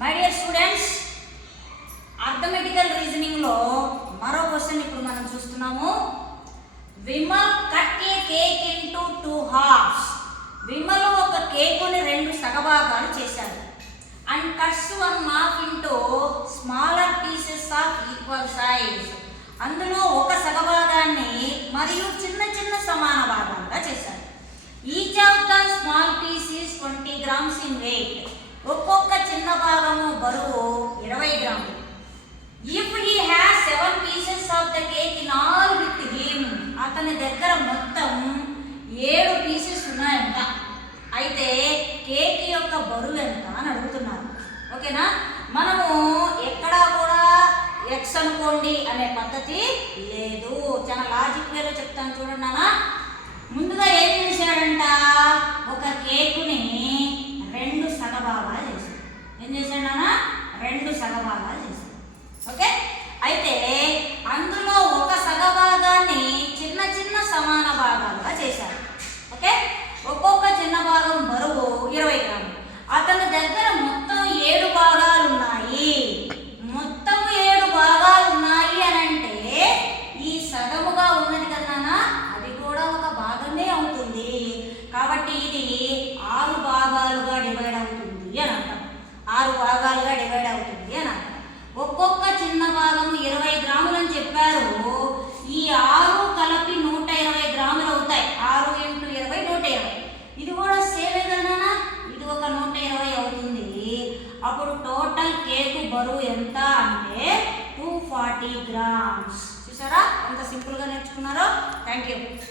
My dear students, arithmetical reasoning లో మరో question ఇప్పుడు మనం చూస్తున్నాము. Vimal cut a cake into 2 halves. Vimal ఒక కేకుని 2 సగభాగాలు చేశాడు. And cuts 1 half into smaller pieces of equal size. అందులో ఒక సగభాగాన్ని మరియు చిన్న చిన్న సమాన భాగాలుగా చేశాడు. Each of the small piece is 20 grams in weight. ఒక్కొక్క చిన్న భాగము బరువు 20 గ్రాములు. If he has 7 pieces of the cake in all with him. అతని దగ్గర మొత్తం 7 పీసెస్ ఉన్నాయంట. అయితే కేక్ యొక్క బరువు ఎంత అని అడుగుతున్నారు. ఓకేనా? మనము ఎక్కడా కూడా ఎక్స్ అనుకోండి అనే పద్ధతి లేదు. చాలా లాజిక్ వేలో చెప్తాను చూడండి నాన్న. ముందుగా ఏం చేశాడంట, ఒక కేకుని 2 సగభాగాలు చేశాడు. ఏం చేశాడు నాన్న? 2 సగభాగాలు చేశాడు. ఓకే, అయితే అందులో ఒక సగభాగాన్ని చిన్న చిన్న సమాన భాగాలుగా చేశాడు. ఓకే, ఒక్కొక్క చిన్న భాగం బరువు 20 గ్రాములు. అతని దగ్గర మొత్తం 7 భాగాలు ఉన్నాయి. మొత్తం 7 భాగాలు ఉన్నాయి అని అంటే ఈ సగముగా ఉన్నది కదా నాన్న, అది కూడా ఒక భాగమే అవుతుంది. కాబట్టి ఇది 6 భాగాలుగా డివైడ్ అవుతుంది అని అంటాం. 6 భాగాలుగా డివైడ్ అవుతుంది అని అంటాం. ఒక్కొక్క చిన్న భాగము 20 గ్రాములు అని చెప్పారు. ఈ 6 కలిపి 120 గ్రాములు అవుతాయి. 6 × 20 120. ఇది కూడా సేమే కదా, ఇది ఒక 120 అవుతుంది. అప్పుడు టోటల్ కేకు బరువు ఎంత అంటే 240 grams. చూసారా ఎంత సింపుల్గా నేర్చుకున్నారో? Thank you.